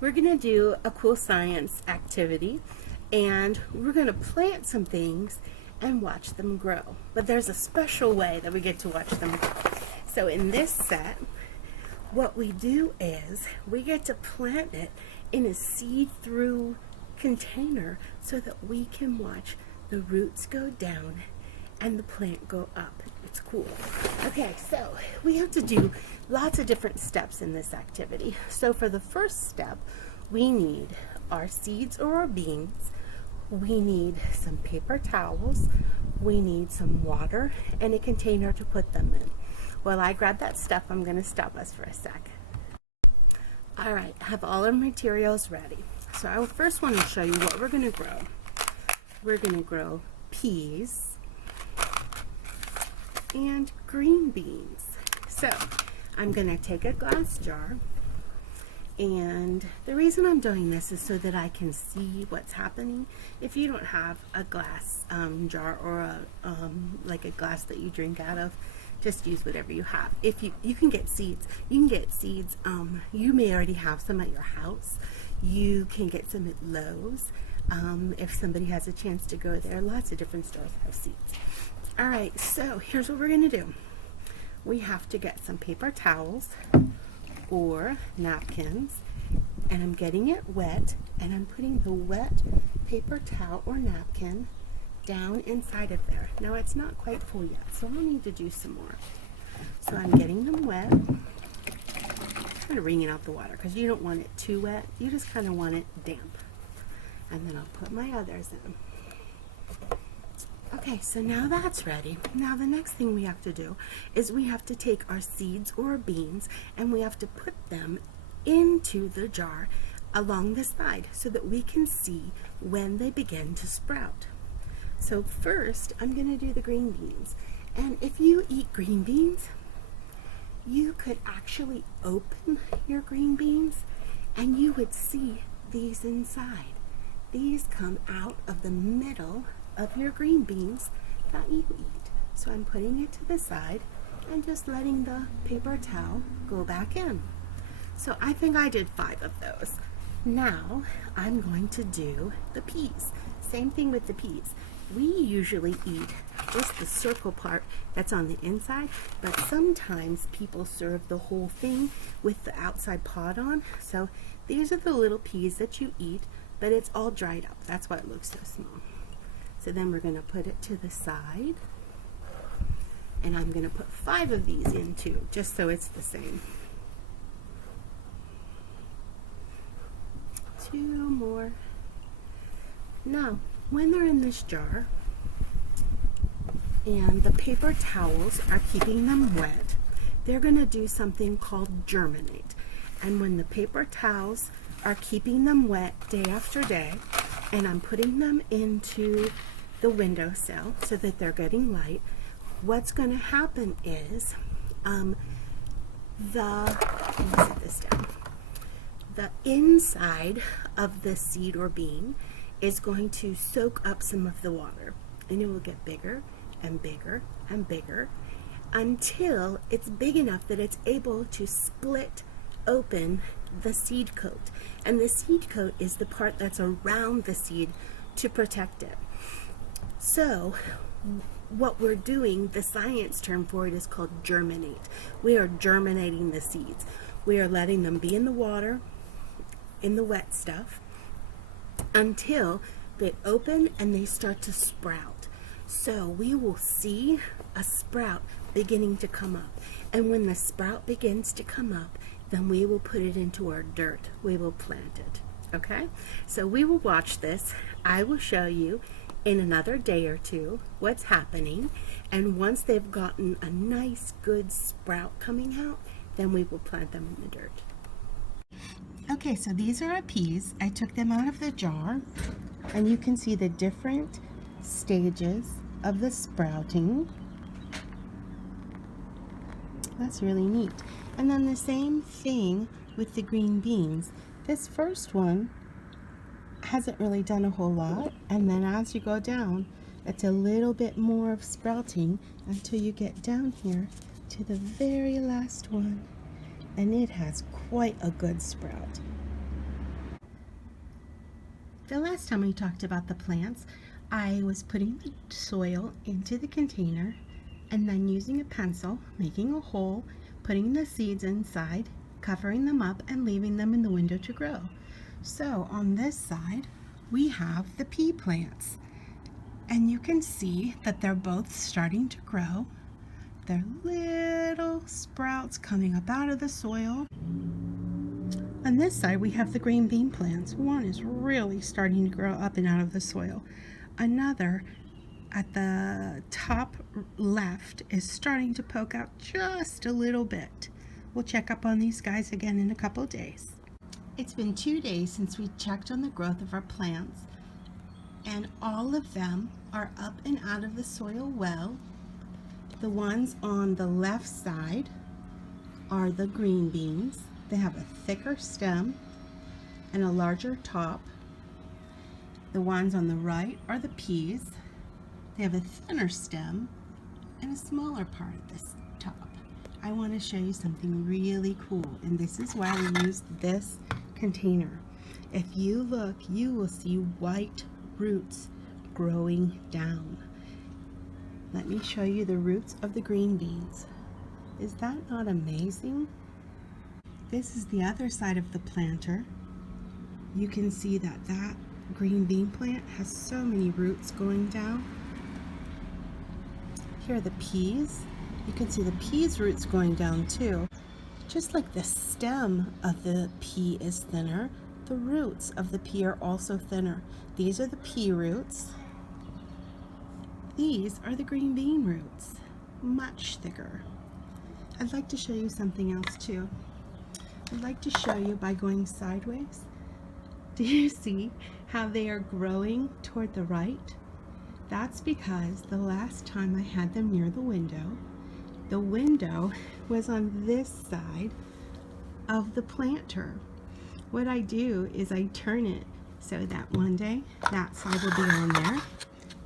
we're going to do a cool science activity, and we're going to plant some things and watch them grow. But there's a special way that we get to watch them grow. So in this set, what we do is we get to plant it in a see-through container so that we can watch the roots go down and the plant go up. It's cool. Okay, so we have to do lots of different steps in this activity. So for the first step, we need our seeds or our beans. We need some paper towels. We need some water and a container to put them in. While I grab that stuff, I'm going to stop us for a sec. All right, I have all our materials ready. So I first want to show you what we're going to grow. We're going to grow peas and green beans. So I'm going to take a glass jar, and the reason I'm doing this is so that I can see what's happening. If you don't have a glass jar or like a glass that you drink out of, just use whatever you have. If you can get seeds, you may already have some at your house. You can get some at Lowe's. If somebody has a chance to go there, lots of different stores have seeds. All right, so here's what we're gonna do. We have to get some paper towels or napkins, and I'm getting it wet, and I'm putting the wet paper towel or napkin down inside of there. Now it's not quite full yet, so I'll need to do some more. So I'm getting them wet. Kind of wringing out the water because you don't want it too wet. You just kind of want it damp. And then I'll put my others in. Okay, so now that's ready. Now the next thing we have to do is we have to take our seeds or beans and we have to put them into the jar along the side so that we can see when they begin to sprout. So first, I'm going to do the green beans. And if you eat green beans, you could actually open your green beans and you would see these inside. These come out of the middle of your green beans that you eat. So I'm putting it to the side and just letting the paper towel go back in. So I think I did 5 of those. Now I'm going to do the peas. Same thing with the peas. We usually eat just the circle part that's on the inside, but sometimes people serve the whole thing with the outside pod on. So these are the little peas that you eat, but it's all dried up. That's why it looks so small. So then we're going to put it to the side, and I'm going to put 5 of these in too, just so it's the same. 2 more. Now, when they're in this jar and the paper towels are keeping them wet, they're going to do something called germinate. And when the paper towels are keeping them wet day after day, and I'm putting them into the windowsill so that they're getting light, what's going to happen is the inside of the seed or bean is going to soak up some of the water, and it will get bigger and bigger and bigger until it's big enough that it's able to split open the seed coat. And the seed coat is the part that's around the seed to protect it. So what we're doing, the science term for it is called germinate. We are germinating the seeds. We are letting them be in the water, in the wet stuff, until they open and they start to sprout. So we will see a sprout beginning to come up. And when the sprout begins to come up, then we will put it into our dirt. We will plant it. Okay? So we will watch this. I will show you in another day or two what's happening. And once they've gotten a nice, good sprout coming out, then we will plant them in the dirt. Okay, so these are our peas. I took them out of the jar, and you can see the different stages of the sprouting. That's really neat. And then the same thing with the green beans. This first one hasn't really done a whole lot, and then as you go down, it's a little bit more of sprouting until you get down here to the very last one, and it has quite a good sprout. The last time we talked about the plants, I was putting the soil into the container and then using a pencil, making a hole, putting the seeds inside, covering them up, and leaving them in the window to grow. So on this side, we have the pea plants. And you can see that they're both starting to grow. They're little sprouts coming up out of the soil. On this side, we have the green bean plants. One is really starting to grow up and out of the soil. Another at the top left is starting to poke out just a little bit. We'll check up on these guys again in a couple of days. It's been 2 days since we checked on the growth of our plants, and all of them are up and out of the soil well. The ones on the left side are the green beans. They have a thicker stem and a larger top. The ones on the right are the peas. They have a thinner stem and a smaller part at the top. I want to show you something really cool, and this is why we used this container. If you look, you will see white roots growing down. Let me show you the roots of the green beans. Is that not amazing? This is the other side of the planter. You can see that that green bean plant has so many roots going down. Here are the peas. You can see the peas roots going down too. Just like the stem of the pea is thinner, the roots of the pea are also thinner. These are the pea roots. These are the green bean roots, much thicker. I'd like to show you something else too. I'd like to show you by going sideways. Do you see how they are growing toward the right? That's because the last time I had them near the window was on this side of the planter. What I do is I turn it so that one day that side will be on there,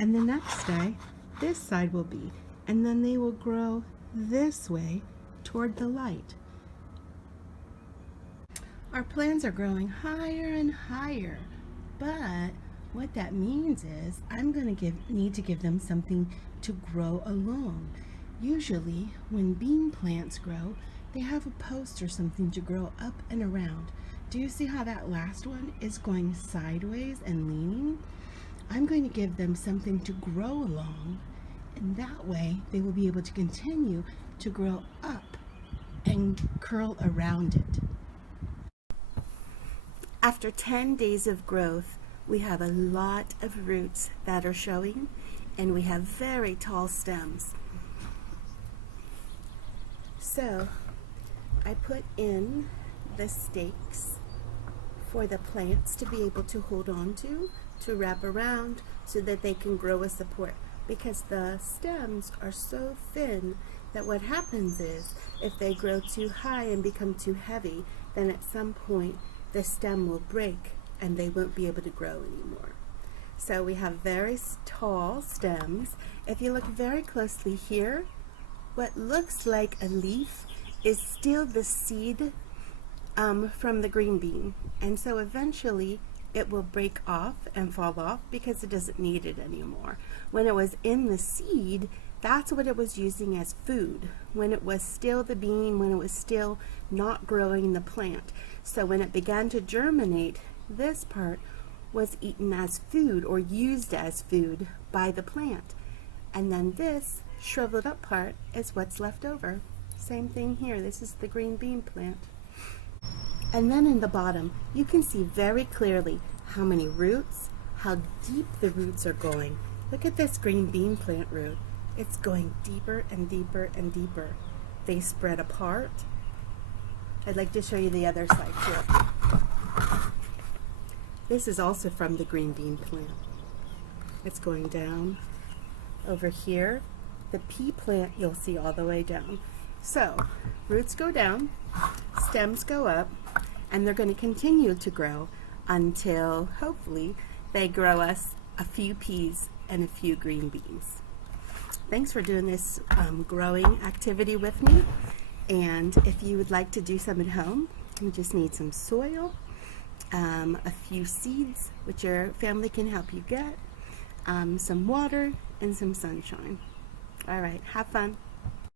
and the next day this side will be, and then they will grow this way toward the light. Our plants are growing higher and higher, but what that means is I'm going to need to give them something to grow along. Usually when bean plants grow, they have a post or something to grow up and around. Do you see how that last one is going sideways and leaning? I'm going to give them something to grow along, and that way they will be able to continue to grow up and curl around it. After 10 days of growth, we have a lot of roots that are showing, and we have very tall stems. So I put in the stakes for the plants to be able to hold on to wrap around so that they can grow a support, because the stems are so thin that what happens is if they grow too high and become too heavy, then at some point the stem will break and they won't be able to grow anymore. So we have very tall stems. If you look very closely here, what looks like a leaf is still the seed from the green bean, and so eventually it will break off and fall off because it doesn't need it anymore. When it was in the seed, that's what it was using as food, when it was still the bean, when it was still not growing the plant. So when it began to germinate, this part was eaten as food or used as food by the plant, and then this shriveled up part is what's left over. Same thing here. This is the green bean plant. And then in the bottom, you can see very clearly how many roots, how deep the roots are going. Look at this green bean plant root. It's going deeper and deeper and deeper. They spread apart. I'd like to show you the other side too. This is also from the green bean plant. It's going down. Over here, the pea plant you'll see all the way down. So, roots go down, stems go up, and they're going to continue to grow until, hopefully, they grow us a few peas and a few green beans. Thanks for doing this growing activity with me, and if you would like to do some at home, you just need some soil, a few seeds, which your family can help you get, some water, and some sunshine. All right, have fun.